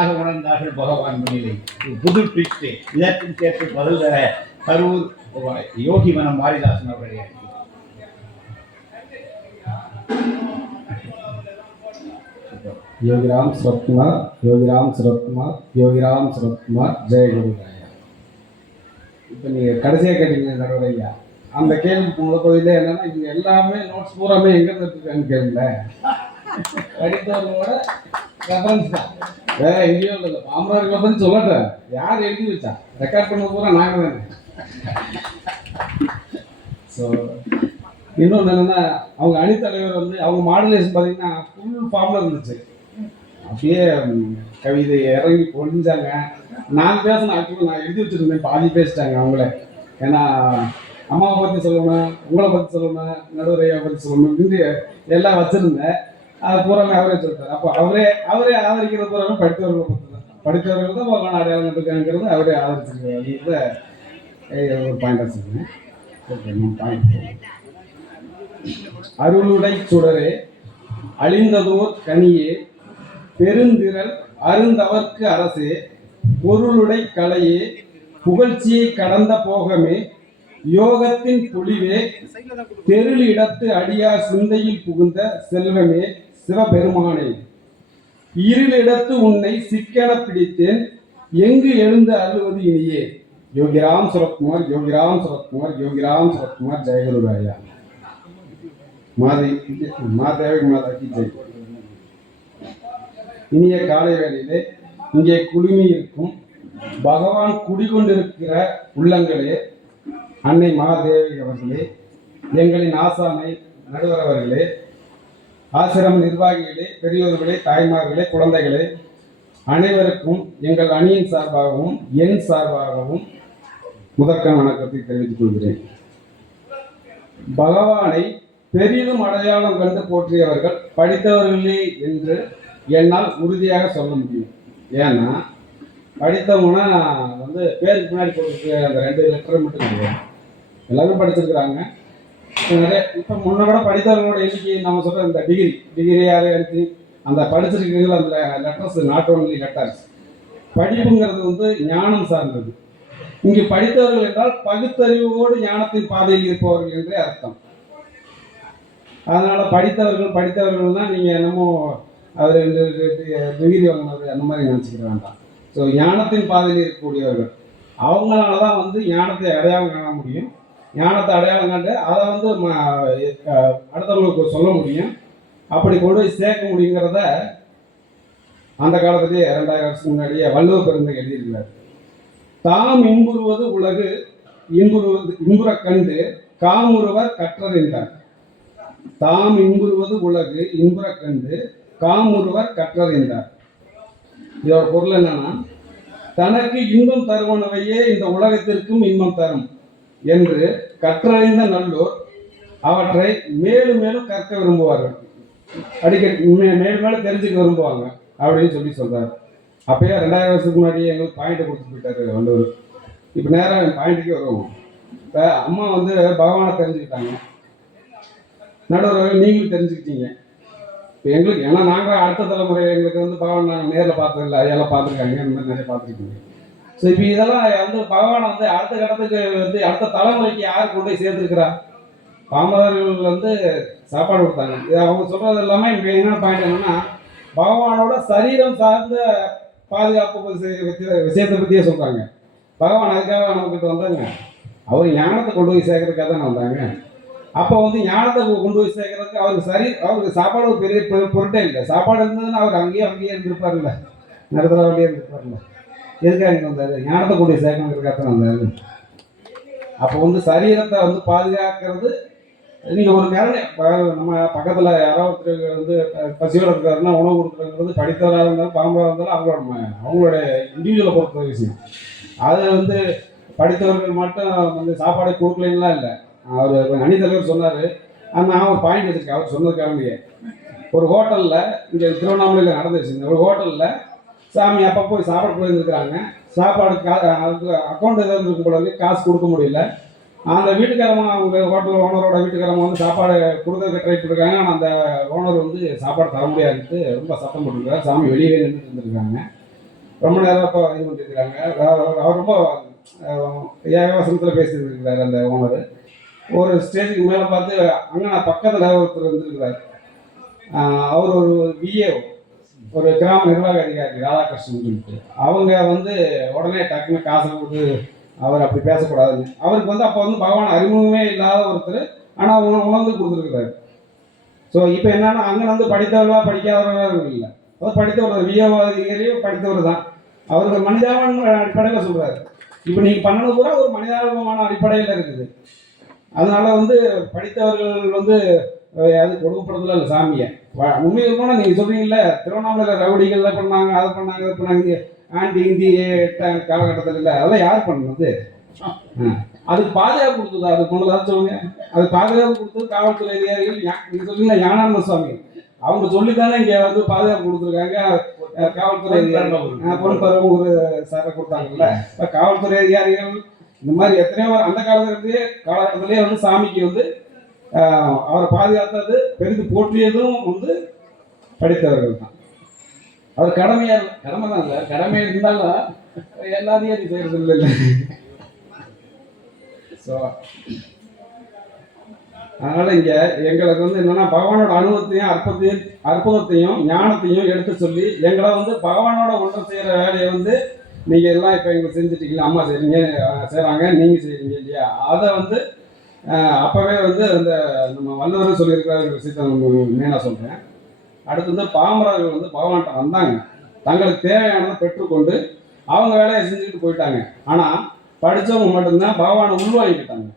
உணர்ந்தார்கள் பகவான் முன்னிலை. புது ட்விஸ்ட். இதற்கும் சேர்த்து பதில் தர கரூர் யோகிவனம் மாரிதாசன் அவர்களே. யோகிராம் சுரத்குமார், யோகிராம் சுரத்குமார், யோகிராம் சுரத்குமார், ஜெய குருராயா. இப்போ நீங்கள் கடைசியாக கேட்டீங்க நடுவரையா, அந்த கேள்வி முதல் என்னன்னா, இவங்க எல்லாமே நோட்ஸ் பூராமே எங்கே இருக்கான்னு கேளுங்க. படித்தவர்களோட ரெஃபரன்ஸ் தான், வேற எங்கேயோ இல்லை. பாமரர்களை பற்றி சொல்லட்டேன், யார் எழுதி வச்சா? ரெக்கார்ட் பண்ண பூரா நாங்கள் தானே. ஸோ இன்னொன்று என்னென்னா, அவங்க அணித்தலைவர் வந்து அவங்க மாடுலேஷன் பார்த்தீங்கன்னா ஃபுல் ஃபார்மில் இருந்துச்சு. அப்படியே கவிதை இறங்கி பொழிஞ்சாங்க. நான் பேசணும், ஆக்சுவலாக நான் எழுதி வச்சுருந்தேன், பாதி பேசிட்டாங்க அவங்களே. ஏன்னா அம்மாவை பற்றி சொல்லணும், உங்களை பற்றி சொல்லணும், நடுவரையை பற்றி சொல்லணும், இப்படி எல்லாம் வச்சுருந்தேன். அது பூராமே அவரே சொல்லிட்டார். அப்போ அவரே ஆதரிக்கிற பூராமே படித்தவர்களை பற்றி தான். படித்தவர்கள் தான் பகவான் அடையாளம் கண்டுக்காங்கிறது அவரே ஆதரிச்சிருக்கிறத ஒரு பாயிண்டாக சொல்லுங்க. அருளுடை சுடரே, அழிந்ததோர் கனியே, பெருந்திரள் அருந்தவர்க்கு அரசே, பொருளுடை கலையே, புகழ்ச்சியை கடந்த போகமே, யோகத்தின் பொலிவே, தெருளிடத்து அடியார் சிந்தையில் புகுந்த செல்வமே, சிவபெருமானே, இருளிடத்து உன்னை சிக்கென பிடித்தேன், எங்கு எழுந்து அழுவது இனியே. யோகிராம் சுரத்குமார், யோகிராம் சுரத்குமார், யோகிராம் சுரத்குமார், ஜெயகுருராயா. மாதேவி மாதாக்கு ஜெய். இனிய காலை வேளையிலே இங்கே குழுமி இருக்கும் பகவான் குடிகொண்டிருக்கிற உள்ளங்களே, அன்னை மாதேவி அவர்களே, எங்களின் ஆசானை நடுவர் அவர்களே, ஆசிரம நிர்வாகிகளே, பெரியோர்களே, தாய்மார்களே, குழந்தைகளே, அனைவருக்கும் எங்கள் அணியின் சார்பாகவும் என் சார்பாகவும் முதற்கண் வணக்கத்தை தெரிவித்துக் கொள்கிறேன். பகவானை பெரிதும் அடையாளம் கண்டு போற்றியவர்கள் படித்தவர்களே என்று என்னால் உறுதியாக சொல்ல முடியும். ஏன்னா படித்தவங்கன்னா வந்து பேருக்கு பின்னாடி போட்டிருக்க அந்த 2 லெட்டர் மட்டும் கிடையாது, எல்லாரும் படிச்சிருக்கிறாங்க. நிறைய இப்போ முன்ன கூட படித்தவர்களோட எண்ணிக்கை நம்ம சொல்கிற இந்த டிகிரியாக எடுத்து அந்த படிச்சிருக்கீங்களா, அந்த லெட்டர்ஸ் நாட் ஓன்லி லெட்டர்ஸ். படிப்புங்கிறது வந்து ஞானம் சார்ந்தது. இங்கு படித்தவர்கள் என்றால் பகுத்தறிவோடு ஞானத்தின் பாதையில் இருப்பவர்கள் என்றே அர்த்தம். அதனால் படித்தவர்கள்னா நீங்கள் என்னமோ அவர் டிகிரி வாங்கினவர் அந்த மாதிரி நினச்சிக்கிற வேண்டாம். ஸோ ஞானத்தின் பாதையில் இருக்கக்கூடியவர்கள், அவங்களால தான் வந்து ஞானத்தை அடையாளம் காண முடியும். ஞானத்தை அடையாளம் கண்டு அதை வந்து அடுத்தவங்களுக்கு சொல்ல முடியும், அப்படி கொண்டு போய் சேர்க்க முடியுங்கிறத அந்த காலத்திலேயே 2000 வருஷத்துக்கு முன்னாடியே வள்ளுவ பெருந்தை எழுதியிருக்கிறார். தாம் இன்புறுவது உலகு இன்புற கண்டு காமுறுவர் கற்றர் என்றார். தாம் இன்புறுவது உலகு இன்புற கண்டு காமுறுவர் கற்றர் என்றார். இதோட பொருள் என்னன்னா, தனக்கு இன்பம் தருவனவையே இந்த உலகத்திற்கும் இன்பம் தரும் என்று கற்றறிந்த நல்லோர் அவற்றை மேலும் மேலும் கற்க விரும்புவார்கள், அடிக்கடி மேலும் மேலும் தெரிஞ்சுக்க விரும்புவாங்க அப்படின்னு சொல்றாரு. அப்பயே 2000 வருஷத்துக்கு முன்னாடியே எங்களுக்கு பாயிண்ட்டை கொடுத்து போயிட்டாரு வள்ளுவர். இப்போ நேராக பாயிண்ட்டுக்கே வருவோம். இப்போ அம்மா வந்து பகவானை தெரிஞ்சுக்கிட்டாங்க, நடுவர்கள் நீங்களும் தெரிஞ்சுக்கிட்டீங்க. இப்போ எங்களுக்கு, ஏன்னா நாங்கள் அடுத்த தலைமுறை எங்களுக்கு வந்து பகவான் நாங்கள் நேரில் பார்த்ததில்லை, எல்லாம் பார்த்துருக்காங்க, இந்த மாதிரி நிறைய பார்த்துருக்கீங்க. ஸோ இப்போ இதெல்லாம் வந்து பகவானை வந்து அடுத்த கட்டத்துக்கு வந்து அடுத்த தலைமுறைக்கு யார் கொண்டு போய் சேர்த்துருக்கிறா? பாமரர்கள் வந்து சாப்பாடு கொடுத்தாங்க. இது அவங்க சொல்கிறது எல்லாமே இப்போ என்ன பாயிண்ட் என்னன்னா, பகவானோட சரீரம் சார்ந்த பாதுகாப்பு விஷயத்தை பற்றியே சொல்கிறாங்க. பகவான் அதுக்காக நம்மக்கிட்ட வந்தாங்க, அவர் ஞானத்தை கொண்டு போய் சேர்க்கறதுக்காக தான் வந்தாங்க. அப்போ வந்து ஞானத்தை கொண்டு போய் சேர்க்கறதுக்கு அவருக்கு சாப்பாடு ஒரு பெரிய பொருட்டே இல்லை. சாப்பாடு இருந்ததுன்னா அவர் அங்கேயே இருந்திருப்பார்ல, நேரத்தில் வழியே இருந்திருப்பார்ல. எதுக்காக இங்கே வந்தார்? ஞானத்தை கொண்டு போய் சேர்க்கணுங்கிறதுக்காக தான் வந்தார். அப்போ வந்து சரீரத்தை வந்து பாதுகாக்கிறது, நீங்கள் ஒரு நேரம் நம்ம பக்கத்தில் யாரோ ஒருத்தர் வந்து பசியோடு இருக்காருன்னா உணவு கொடுக்குறது படித்தவராக இருந்தாலும் பாம்பராக இருந்தாலும் அவங்களோட இண்டிவிஜுவலை பொறுத்த விஷயம். அது வந்து படித்தவர்கள் மட்டும் வந்து சாப்பாடை கொடுக்கலன்னா இல்லை. அவர் அணித்தலைவர் சொன்னார், நான் ஒரு பாயிண்ட் வச்சுருக்கேன் அவர் சொன்னதுக்காக. ஒரு ஹோட்டலில் இங்கே திருவண்ணாமலையில் நடந்துருச்சுங்க. ஒரு ஹோட்டலில் சாமி அப்போ போய் சாப்பாடு போயிருந்துருக்குறாங்க. சாப்பாடு அக்கௌண்ட் எதாவது இருக்கும் போல காசு கொடுக்க முடியல. அந்த வீட்டுக்காரமாக அவங்க ஹோட்டல் ஓனரோட வீட்டுக்காரமாக வந்து சாப்பாடு கொடுக்கறதுக்கு ட்ரை பண்ணிருக்காங்க. ஆனால் அந்த ஓனர் வந்து சாப்பாடு தர முடியாதுன்ட்டு ரொம்ப சத்தம் போட்டுருக்காரு. சாமி வெளியே நின்றுட்டு இருந்திருக்காங்க. ரொம்ப நேரம் இப்போ இது பண்ணிருக்கிறாங்க. அவர் ரொம்ப ஏகவசனத்தில் பேசிட்டு இருக்கிறாரு அந்த ஓனர். ஒரு ஸ்டேஜுக்கு மேலே பார்த்து அங்கே நான் பக்கத்தில் ஒருத்தர் வந்துருக்கிறார். அவர் ஒரு விஏ, ஒரு கிராம நிர்வாக அதிகாரி ராதாகிருஷ்ணன் சொல்லிட்டு, அவங்க வந்து உடனே டக்குன்னு காசை கொடுத்து அவர் அப்படி பேசக்கூடாதுன்னு, அவருக்கு வந்து அப்போ வந்து பகவான் அறிமுகமே இல்லாத ஒருத்தர், ஆனால் உணர்ந்து கொடுத்துருக்குறாரு. ஸோ இப்போ என்னன்னா அங்கே வந்து படித்தவர்களா படிக்காதவர்களா இல்லை, அவர் படித்தவர் விஏ அதிகாரியும் படித்தவர் தான். அவருக்கு மனிதாபிமான அடிப்படையில் சொல்கிறாரு. இப்போ நீங்கள் பண்ணது பூரா ஒரு மனிதாபிமான அடிப்படையில் இருக்குது. அதனால வந்து படித்தவர்கள் வந்து அது கொடுக்கப்படுறதுல இல்லை சாமியை. உண்மையில் போனால் நீங்கள் சொல்கிறீங்கல்ல, திருவண்ணாமலையில் ரவுடிகள் பண்ணாங்க, அதை பண்ணாங்க, இதை பண்ணாங்க, ஆண்டி இந்தி காலகட்டத்தில் இல்லை, அதெல்லாம் யார் பண்ணது? அதுக்கு பாதுகாப்பு கொடுத்தது, அது கொண்டு சொல்லுங்க. அது பாதுகாப்பு கொடுத்தது காவல்துறை அதிகாரிகள். நீங்கள் சொல்றீங்களா ஞானானந்த சுவாமி, அவங்க சொல்லித்தானே இங்கே வந்து பாதுகாப்பு கொடுத்துருக்காங்க. காவல்துறை அதிகாரிகள் பொன் பருவம் ஒரு சாரை கொடுத்தாங்கல்ல. இப்போ காவல்துறை அதிகாரிகள் இந்த மாதிரி எத்தனையோ அந்த காலகட்டத்திலேயே வந்து சாமிக்கு வந்து அவரை பாதுகாத்தது, பெரிது போற்றியதும் வந்து படித்தவர்கள் தான். அவர் கடமை தான் இல்லை, கடமை இருந்தாலும் எல்லாத்தையும் அது செய்யறது இல்லை. ஸோ அதனால இங்க எங்களுக்கு வந்து என்னன்னா பகவானோட அனுபவத்தையும் அற்புதத்தையும் ஞானத்தையும் எடுத்து சொல்லி எங்களை வந்து பகவானோட ஒன்றை செய்யற வேலையை வந்து நீங்க எல்லாம் இப்ப எங்களுக்கு செஞ்சுட்டீங்களா, அம்மா செய்றாங்க, நீங்க செய்றீங்க இல்லையா, அதை வந்து அப்பவே வந்து அந்த நம்ம வள்ளுவரும் சொல்லியிருக்கிற விஷயத்த மெயினாக சொல்றேன். அடுத்து வந்து பாமரர்கள் வந்து பகவான்கிட்ட வந்தாங்க, தங்களுக்கு தேவையானதை பெற்றுக்கொண்டு அவங்க வேலையை செஞ்சுக்கிட்டு போயிட்டாங்க. ஆனா படித்தவங்க மட்டும்தான் பகவானை உள்வாங்கிக்கிட்டாங்க.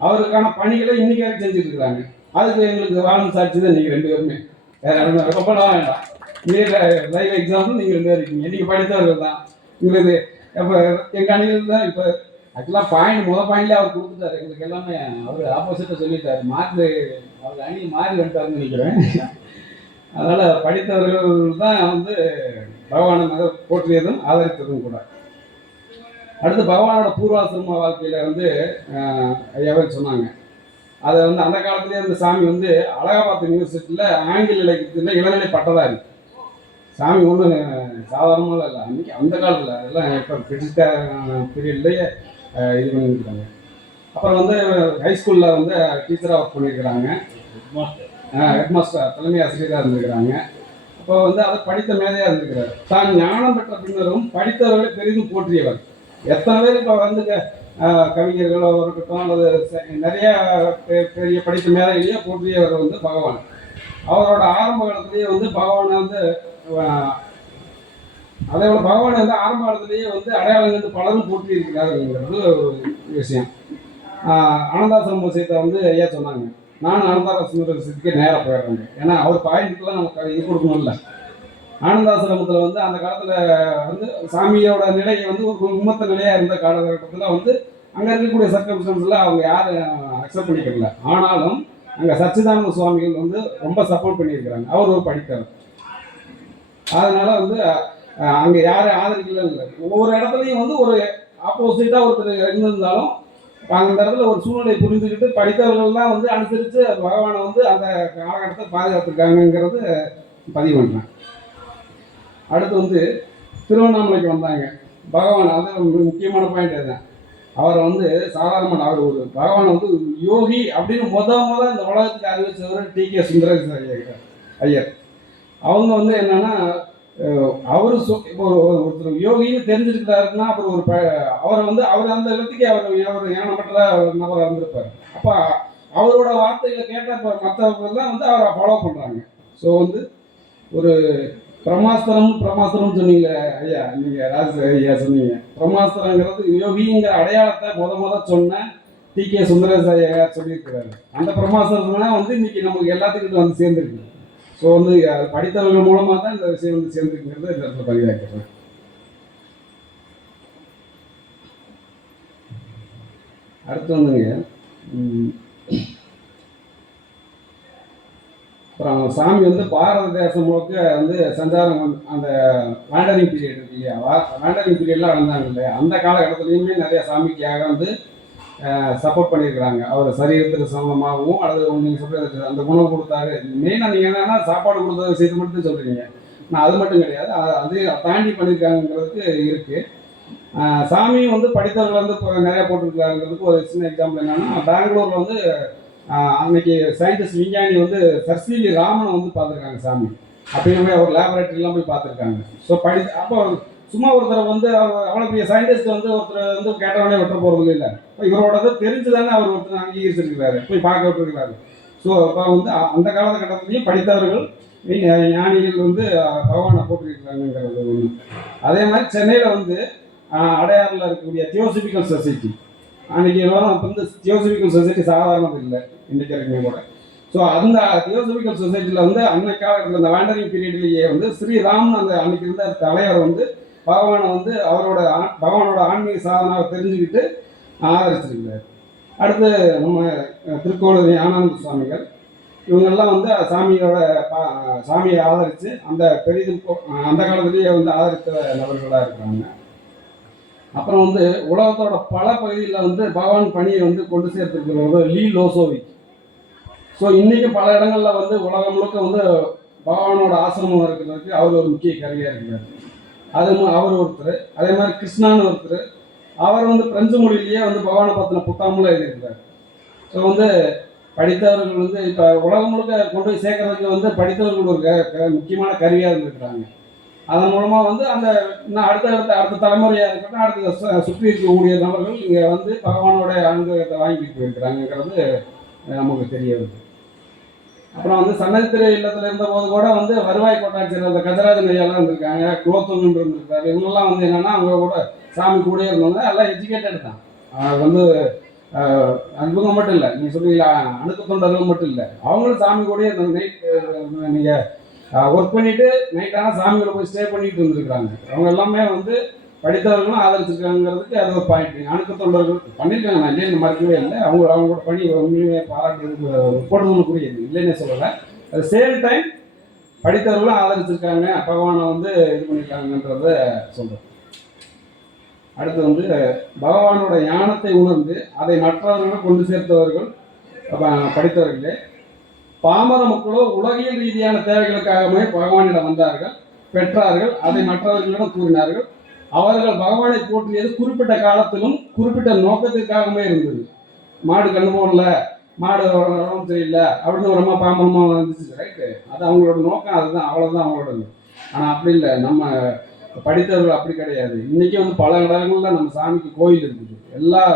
அவருக்கான பணிகளை இன்னைக்கு வரைக்கும் செஞ்சுட்டு இருக்கிறாங்க. அதுக்கு எங்களுக்கு வாழும் சாட்சி தான் நீங்கள் ரெண்டு பேருமே. வேற ரொம்பலாம் வேண்டாம், நீங்கள் லைவ் எக்ஸாம்பிள் நீங்கள் ரெண்டு பேர் இருக்கீங்க. நீங்கள் படித்தவர்கள் தான். உங்களுக்கு இப்போ எங்கள் அணிகள் தான் இப்போ ஆக்சுவலாக பாயிண்ட்லேயே அவர் கொடுத்துட்டாரு எங்களுக்கு எல்லாமே. அவர் ஆப்போசிட்டாக சொல்லிட்டாரு, மாற்று அவர் அணி மாறி வந்துட்டாருன்னு நினைக்கிறேன். அதனால் படித்தவர்கள் தான் வந்து பகவானை மிக போற்றியதும் ஆதரித்ததும் கூட. அடுத்து பகவானோட பூர்வாசிரம வாழ்க்கையில் வந்து ஐயாவே சொன்னாங்க. அதை வந்து அந்த காலத்துலேயே இந்த சாமி வந்து அலகாபாத் யூனிவர்சிட்டியில் ஆங்கில இலக்கியத்தில் இளநிலை பட்டதாரி. சாமி ஒன்றும் சாதாரணமாக இல்லை, அன்றைக்கி அந்த காலத்தில் அதெல்லாம் இப்போ பிரிட்டிஷ் பீரியட்லேயே இது பண்ணியிருக்காங்க. அப்புறம் வந்து ஹைஸ்கூலில் வந்து டீச்சராக ஒர்க் பண்ணியிருக்கிறாங்க, ஹெட் மாஸ்டர் தலைமை ஆசிரியராக இருந்திருக்கிறாங்க. அப்போ வந்து அதை படித்த மேதையாக இருந்திருக்கிறார். தான் ஞானம் பெற்ற பின்னரும் படித்தவர்களை பெரிதும் போற்றியவர். எத்தனை பேர் இப்போ வந்து கவிஞர்களோ இருக்கட்டும் அல்லது நிறைய பெரிய படித்த மேதைகளையே போற்றியவர் வந்து பகவான். அவரோட ஆரம்ப காலத்திலேயே வந்து பகவானை வந்து அதே போல பகவானை வந்து ஆரம்ப காலத்திலேயே வந்து அடையாளம் கண்டு பலரும் போற்றி இருக்கிறாருங்கிறது ஒரு விஷயம். ஆனந்தாசிரம விஷயத்தை வந்து ஐயா சொன்னாங்க. நானும் ஆனந்தாசிரம விஷயத்துக்கு நேராக போயிடுறேங்க, ஏன்னா அவர் பாயிண்ட்டுக்கெல்லாம் நமக்கு இது கொடுக்கணும்ல. ஆனந்தாசிரமத்தில் வந்து அந்த காலத்தில் வந்து சாமியோட நிலை வந்து ஒரு உம்மத்த நிலையாக இருந்த காலகட்டத்தில் வந்து அங்கே இருக்கக்கூடிய சர்க்கம்ஸ்டன்ஸில் அவங்க யாரும் அக்செப்ட் பண்ணிக்கல. ஆனாலும் அங்கே சச்சிதானந்த சுவாமிகள் வந்து ரொம்ப சப்போர்ட் பண்ணியிருக்கிறாங்க. அவர் ஒரு படித்தவர். அதனால வந்து அங்கே யாரும் ஆதரிக்கல இல்லை. ஒவ்வொரு இடத்துலையும் வந்து ஒரு ஆப்போசிட்டாக ஒருத்தர் இருந்திருந்தாலும் அந்த இடத்துல ஒரு சூழ்நிலை புரிஞ்சுக்கிட்டு படித்தவர்கள்லாம் வந்து அனுசரித்து பகவானை வந்து அந்த காலகட்டத்தை பாதுகாத்துருக்காங்கங்கிறது பதிவு பண்ணுறேன். அடுத்து வந்து திருவண்ணாமலைக்கு வந்தாங்க பகவான். அது முக்கியமான பாயிண்ட் அதுதான். அவரை வந்து சாதாரணமான அவர் ஒரு பகவான் வந்து யோகி அப்படின்னு முத இந்த உலகத்துக்கு அறிவிச்சவர் டி.கே. சுந்தரேச ஐயர். அவங்க வந்து என்னன்னா அவரு இப்போ ஒருத்தர் யோகின்னு தெரிஞ்சிருக்கிறாருன்னா அப்புறம் அவரை வந்து அவர் அந்த இடத்துக்கு அவர் ஞானப்பட்ட நபராக இருந்திருப்பார். அப்போ அவரோட வார்த்தைகளை கேட்ட மற்றவர்கள்லாம் வந்து அவரை ஃபாலோ பண்ணுறாங்க. ஸோ வந்து ஒரு பிரமாஸ்திரம் சொன்னீங்க ஐயா, நீங்கள் ராஜ ஐயா சொன்னீங்க. பிரமாஸ்திரங்கிறது யோகிங்கிற அடையாளத்தை முத சொன்ன டி.கே. சுந்தரேச ஐயா சொல்லியிருக்கிறாரு. அந்த பிரமாஸ்திரம்னா வந்து இன்னைக்கு நமக்கு எல்லாத்துக்கிட்ட வந்து சேர்ந்துருக்கு. ஸோ வந்து படித்தவர்கள் மூலமாக தான் இந்த விஷயம் வந்து சேர்ந்துருக்கிறது இந்த இடத்துல பதிவாக்கிறேன். அடுத்து வந்துங்க அப்புறம் சாமி வந்து பாரத தேசம் முழுக்க வந்து சஞ்சாரம் அந்த வேண்டரிங் பீரியட் இருக்கு இல்லையா, வேண்டரிங் பீரியட்லாம் வந்தாங்க இல்லையா, அந்த காலகட்டத்துலேயுமே நிறைய சாமிக்காக வந்து சப்போர்ட் பண்ணியிருக்கிறாங்க. அவர் சரீரத்துக்கு சமமாகவும் அல்லது நீங்கள் சொல்கிறது அந்த உணவு கொடுத்தாரு. மெயினாக நீங்கள் என்னென்னா சாப்பாடு கொடுத்த விஷயத்தை மட்டும் சொல்கிறீங்க. நான் அது மட்டும் கிடையாது, அது தாண்டி பண்ணியிருக்காங்கிறதுக்கு இருக்கு. சாமியும் வந்து படித்தவர்கள் வந்து இப்போ நிறைய போட்டிருக்காங்கிறதுக்கு ஒரு சின்ன எக்ஸாம்பிள் என்னன்னா, பெங்களூர்ல வந்து அன்னைக்கு சயின்டிஸ்ட் விஞ்ஞானி வந்து சர்சிவி ராமனை வந்து பார்த்துருக்காங்க சாமி. அப்படின்னு போய் அவர் லேபரேட்டரிலாம் போய் பார்த்துருக்காங்க. ஸோ அப்போ சும்மா ஒருத்தர் வந்து அவ்வளோ பெரிய சயின்டிஸ்ட் வந்து ஒருத்தர் வந்து கேட்டவனே விட்ட போகிறது இல்லை. இப்போ இவரோட தெரிஞ்சு தானே அவர் ஒருத்தர் அங்கீகரிச்சிருக்கிறாரு, போய் பார்க்க விட்டுருக்கிறாரு. ஸோ அப்போ வந்து அந்த காலகட்டத்திலையும் படித்தவர்கள் ஞானிகள் வந்து பகவானை போட்டிருக்கிறாங்கிறது ஒன்று. அதே மாதிரி சென்னையில் வந்து அடையாறில் இருக்கக்கூடிய தியோசபிக்கல் சொசைட்டி, அன்னைக்கு வந்து தியோசபிக்கல் சொசைட்டி சாதாரணது இல்லை இன்றைக்கு இருக்குமே கூட. ஸோ அந்த தியோசபிக்கல் சொசைட்டியில் வந்து அன்னைக்கு காலத்தில் அந்த வாண்டரிங் பீரியட்லேயே வந்து ஸ்ரீராம் அந்த அன்னைக்கு இருந்த தலைவர் வந்து பகவானை வந்து பகவானோட ஆன்மீக சாதனாவை தெரிஞ்சுக்கிட்டு ஆதரிச்சிருக்கிறார். அடுத்து நம்ம திருக்கோளூர் ஆனந்த சுவாமிகள், இவங்கெல்லாம் வந்து சாமியை ஆதரித்து அந்த பெரிதும் அந்த காலத்திலேயே வந்து ஆதரித்த நபர்களாக இருக்கிறாங்க. அப்புறம் வந்து உலகத்தோட பல பகுதியில் வந்து பகவான் பணியை வந்து கொண்டு சேர்த்துருக்கிறவர் லீ லோசோவிக். ஸோ இன்றைக்கி பல இடங்களில் வந்து உலகம் முழுக்க வந்து பகவானோட ஆசிரமம் இருக்கிறதுக்கு அவர் ஒரு முக்கிய கருவியாக இருக்கிறார். அவர் ஒருத்தர். அதே மாதிரி கிருஷ்ணான்னு ஒருத்தர், அவர் வந்து பிரெஞ்சு மொழியிலேயே வந்து பகவானை பற்றின புத்தகம்லாம் எழுதியிருக்கிறார். ஸோ வந்து படித்தவர்கள் வந்து இப்போ உலகம் முழுக்க கொண்டு போய் சேர்க்கறதுக்கு வந்து படித்தவர்கள் ஒரு முக்கியமான கருவியாக இருந்திருக்கிறாங்க. அதன் மூலமாக வந்து அந்த இன்னும் அடுத்த தலைமுறையாக இருக்கட்டும், அடுத்த சுற்றி இருக்கக்கூடிய நபர்கள் இங்கே வந்து பகவானோட அனுகிரகத்தை வாங்கிட்டு போயிருக்கிறாங்கிறது நமக்கு தெரிய வருது. அப்புறம் வந்து சன்னதித்திரை இல்லத்தில் இருந்தபோது கூட வந்து வருவாய் கோட்டாட்சியர் அந்த கஜராஜன் ஐயாலாம் இருந்திருக்காங்க, குலோத்துங்கன் இருந்திருக்காரு. இவங்கெல்லாம் வந்து என்னன்னா அவங்க கூட சாமி கூட இருந்தவங்க எல்லாம் எஜுகேட்டட் தான். வந்து இவங்க மட்டும் இல்லை, நீங்கள் சொல்லுவீங்களா அணுக்கு தொண்டர்கள் மட்டும் இல்லை, அவங்களும் சாமி கூட நைட் நீங்கள் ஒர்க் பண்ணிட்டு நைட்டான சாமியோட போய் ஸ்டே பண்ணிட்டு இருந்திருக்கிறாங்க. அவங்க எல்லாமே வந்து படித்தவர்களும் ஆதரிச்சிருக்காங்கிறதுக்கு அது ஒரு பாயிண்ட். அணுக்கு தொண்டர்கள் பண்ணியிருக்காங்க, நான் இல்லைன்னு மறக்கவே இல்லை. அவங்களோட பணி உண்மையுமே பாராட்டுறதுக்கு போடுறதுக்குரியது இல்லைன்னு சொல்லலை. அட் சேம் டைம் படித்தவர்களும் ஆதரிச்சிருக்காங்க, பகவானை வந்து இது பண்ணியிருக்காங்கன்றத சொல்கிறேன். அடுத்து வந்து பகவானோட ஞானத்தை உணர்ந்து அதை மற்றவர்களும் கொண்டு சேர்த்தவர்கள் படித்தவர்களே. பாமர மக்களோ உலகியல் ரீதியான தேவைகளுக்காகவே பகவானிடம் வந்தார்கள், பெற்றார்கள், அதை மற்றவர்களிடம் கூறினார்கள். அவர்கள் பகவானை போற்றியது குறிப்பிட்ட காலத்திலும் குறிப்பிட்ட நோக்கத்திற்காகவே இருந்தது. மாடு கண்ணு போடல, மாடு உடம்பு சரியில்லை அப்படின்னு ஒரு அம்மா பாம்பரமாக வந்துச்சு, ரைட்டு, அது அவங்களோட நோக்கம், அதுதான், அவ்வளோதான் அவங்களோட. ஆனால் அப்படி இல்லை, நம்ம படித்தவர்கள் அப்படி கிடையாது. இன்றைக்கி வந்து பல இடங்களில் நம்ம சாமிக்கு கோயில் இருக்குது.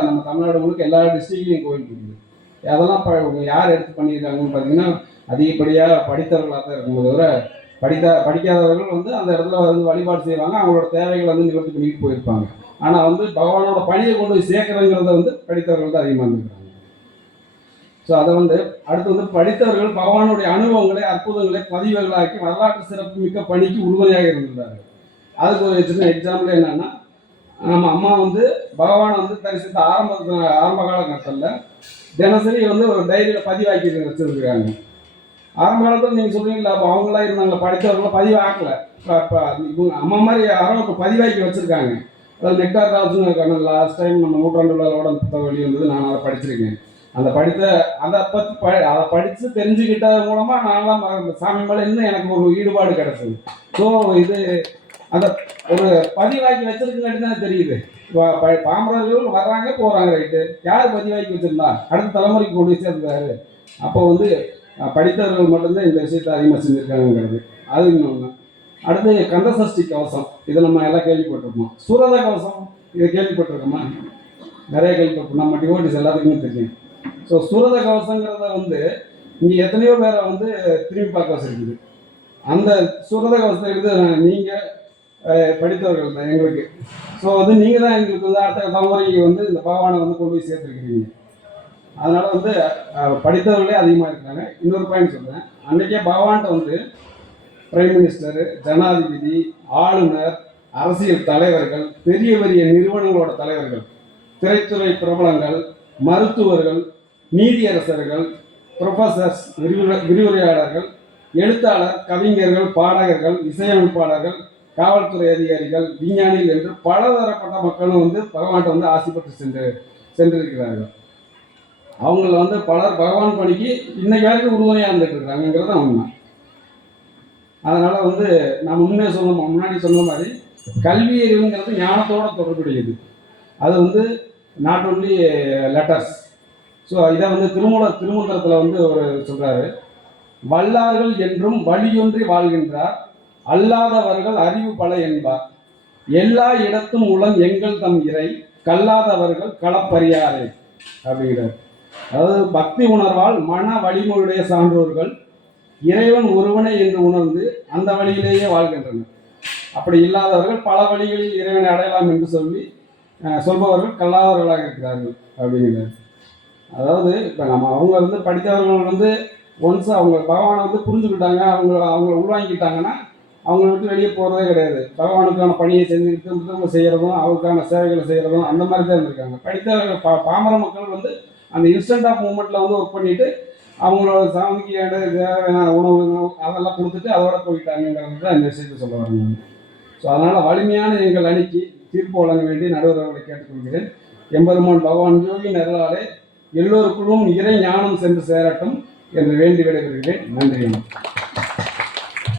நம்ம தமிழ்நாடு முழுக்க எல்லா டிஸ்ட்ரிக்ட்லேயும் கோயில் இருக்குது. அதெல்லாம் யார் எடுத்து பண்ணியிருக்காங்கன்னு பார்த்தீங்கன்னா அதிகப்படியாக படித்தவர்களாக தான் இருக்கும். தவிர படிக்காதவர்கள் வந்து அந்த இடத்துல வந்து வழிபாடு செய்வாங்க, அவங்களோட தேவைகளை வந்து நிவர்த்தி பண்ணிட்டு போயிருப்பாங்க. ஆனால் வந்து பகவானோட பணியை கொண்டு போய் சேர்க்கறங்கிறத வந்து படித்தவர்கள் தான் அதிகமாக இருந்திருக்காங்க. ஸோ அதை வந்து அடுத்து வந்து படித்தவர்கள் பகவானுடைய அனுபவங்களை, அற்புதங்களை பதிவுகளாக்கி வரலாற்று சிறப்பு மிக்க பணிக்கு உறுதுணையாக இருந்திருந்தார்கள். அதுக்கு ஒரு சின்ன எக்ஸாம்பிள் என்னன்னா, நம்ம அம்மா வந்து பகவானை வந்து தரிசித்த ஆரம்ப காலகட்டத்தில் தினசரி வந்து ஒரு டைரியில் பதிவாக்கி வச்சுருக்காங்க. ஆரம்ப காலத்தில் நீங்கள் சொல்கிறீங்களா, அப்போ அவங்களாம் இருந்தாங்க படித்தவர்களாம் பதிவாக்கலை. இப்போ இவங்க அம்மா மாதிரி யாரோ இப்போ பதிவாக்கி வச்சுருக்காங்க. அதாவது நெக்டார் ராஜுன்னு இருக்காங்க. லாஸ்ட் டைம் நம்ம நூற்றாண்டுகளோட புத்தகம் வெளிவந்தது, நான் அதை படிச்சிருக்கேன். அதை படித்து தெரிஞ்சுக்கிட்டது மூலமாக நான்லாம் சாமி மேலே இன்னும் எனக்கு ஒரு ஈடுபாடு கிடச்சிது. ஸோ இது அந்த ஒரு பதிவாக்கி வச்சிருக்குங்காட்டி தானே தெரியுது. பாமரர்கள் வர்றாங்க போகிறாங்க, ரைட்டு, யார் பதிவாக்கி வச்சுருந்தா அடுத்த தலைமுறைக்கு கொண்டு போய் சேர்ந்தாரு. அப்போ வந்து படித்தவர்கள் மட்டும்தான் இந்த விஷயத்தை அதிகமாக செஞ்சுருக்காங்கிறது. அது இன்னொன்று. அடுத்து கந்தசஷ்டி கவசம், இதை நம்ம எல்லாம் கேள்விப்பட்டிருக்கோம். சூரத கவசம் இதை கேள்விப்பட்டிருக்கோமா? நிறைய கேள்விப்பட்டிருக்கோம், நம்ம டிவோட்டிஸ் எல்லாத்துக்குமே தெரியும். ஸோ சூரத கவசங்கிறத வந்து இங்கே எத்தனையோ பேரை வந்து திரும்பி பார்க்க வச்சிருக்குது. அந்த சூரத கவசத்தை எடுத்து நீங்கள் படித்தவர்கள் தான் எங்களுக்கு. ஸோ வந்து நீங்கள் தான் எங்களுக்கு வந்து அடுத்த தலைமுறைக்கு வந்து இந்த பகவானை வந்து கொண்டு போய் சேர்த்துருக்கிறீங்க. அதனால் வந்து படித்தவர்களே அதிகமாக இருக்காங்க. இன்னொரு பாயிண்ட் சொல்கிறேன். அன்றைக்கே பகவான்கிட்ட வந்து பிரைம் மினிஸ்டரு, ஜனாதிபதி, ஆளுநர், அரசியல் தலைவர்கள், பெரிய பெரிய நிறுவனங்களோட தலைவர்கள், திரைத்துறை பிரபலங்கள், மருத்துவர்கள், நீதியரசர்கள், ப்ரொஃபஸர்ஸ், விரிவுரையாளர்கள், எழுத்தாளர், கவிஞர்கள், பாடகர்கள், இசையமைப்பாளர்கள், காவல்துறை அதிகாரிகள், விஞ்ஞானிகள் என்று பலதரப்பட்ட மக்களும் வந்து பகவான்கிட்ட வந்து ஆசைப்பட்டு சென்றிருக்கிறார்கள். அவங்கள வந்து பலர் பகவான் பணிக்கு இன்னைக்கு வரைக்கும் உறுதுணையாக இருந்துட்டு இருக்காங்கிறது தான் உண்மை. அதனால் வந்து நான் முன்னாடி சொன்ன மாதிரி கல்வி அறிவுங்கிறது ஞானத்தோட தொடர்புடையது. அது வந்து நாட் ஒன்லி லெட்டர்ஸ். ஸோ இதை வந்து திருமந்திரத்தில் வந்து ஒரு சொல்கிறாரு, வல்லார்கள் என்றும் வழியொன்றி வாழ்கின்றார், அல்லாதவர்கள் அறிவு பல என்பார், எல்லா இடத்தும் உளம் எங்கள் தம் இறை, கல்லாதவர்கள் களப்பறியாரே அப்படிங்கிறார். அதாவது பக்தி உணர்வால் மன வலிமையுடைய சான்றோர்கள் இறைவன் ஒருவனே என்று உணர்ந்து அந்த வழியிலேயே வாழ்கின்றனர். அப்படி இல்லாதவர்கள் பல வழிகளில் இறைவனை அடையலாம் என்று சொல்பவர்கள் கல்லாதவர்களாக இருக்கிறார்கள் அப்படிங்கிறார். அதாவது இப்போ அவங்க வந்து படித்தவர்கள் வந்து ஒன்ஸ் அவங்க பகவானை வந்து புரிஞ்சுக்கிட்டாங்க, அவங்கள உள்வாங்கிக்கிட்டாங்கன்னா அவங்கள விட்டு வெளியே போகிறதே கிடையாது. பகவானுக்கான பணியை செஞ்சுக்கிட்டு திரும்ப செய்கிறதும் அவருக்கான சேவைகளை செய்கிறதும் அந்த மாதிரி தான் இருந்திருக்காங்க. படித்தவர்கள் பாமர மக்கள் வந்து அந்த இன்ஸ்டன்ட் ஆஃப் மூமெண்ட்டில் வந்து ஒர்க் பண்ணிவிட்டு அவங்களோட சாமிக்கு தேவையான உணவு அதெல்லாம் கொடுத்துட்டு அதோட போயிட்டாங்கிறது தான் இந்த விஷயத்தை சொல்ல வராங்க. ஸோ அதனால் வலிமையான எங்கள் அணிக்கு தீர்ப்பு வழங்க வேண்டி நடுவர் அவர்களை கேட்டுக்கொள்கிறேன். எம்பெருமான் பகவான் யோகி நரலாலே எல்லோருக்குள்ளும் இறை ஞானம் சென்று சேரட்டும் என்று வேண்டி விடைபெறுகிறேன். நன்றி.